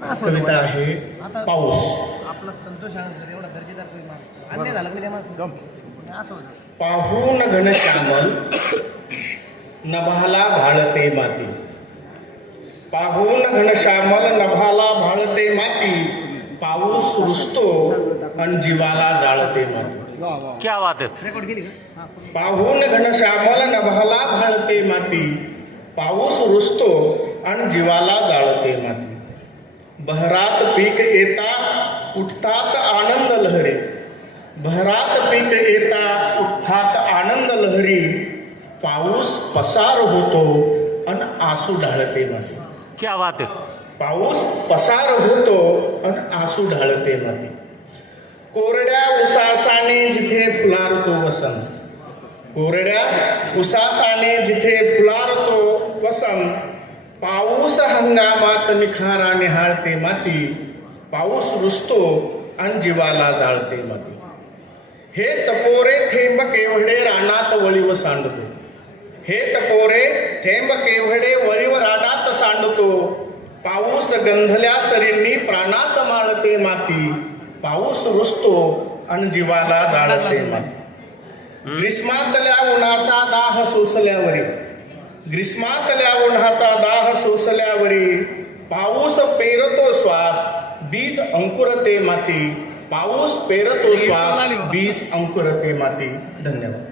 कविता आहे पाऊस. आपला संतोष आनंद एवढा दर्जेदार पाहून घनश्यामल नभाला भाळते माती. पाहून घनश्यामल नभाला भाळते माती. पाऊस रुसतो आणि जीवाला जाळते माती. क्या बात रेकॉर्ड केली का? पाहून घनश्यामल नभाला भाळते माती. पाऊस रुसतो आणि जीवाला जाळते माती. बहरात पीक येता उठतात आनंद लहरी. बहरात पीक येता उठतात आनंद लहरी. पाऊस पसार होतो आणि आसू ढाळते माती. क्या बात है? पाऊस पसार होतो आणि आसू ढाळते माती. कोरड्या उसासाने जिथे फुलारतो वसंत. कोरड्या उसासाने जिथे फुलारतो वसंत पाऊस हंगामात निखारा निहाळते माती पाऊस रुसतो आणि जीवाला जाळते माती. हे टपोरे थेंब केवढे रानात वळीव सांडतो. हे टपोरे थेंब केवढे वळीव रानात सांडतो. पाऊस गंधल्या सरींनी प्राणात माळते माती पाऊस रुसतो आणि जीवाला जाळते माती. ग्रीष्मातल्या उन्हाचा दाह सोसल्यावरी ग्रीष्मातल्या उन्हाचा दाह सोसल्यावरी पाऊस पेरतो श्वास बीज अंकुरते माती. पाऊस पेरतो श्वास बीज अंकुरते माती. धन्यवाद.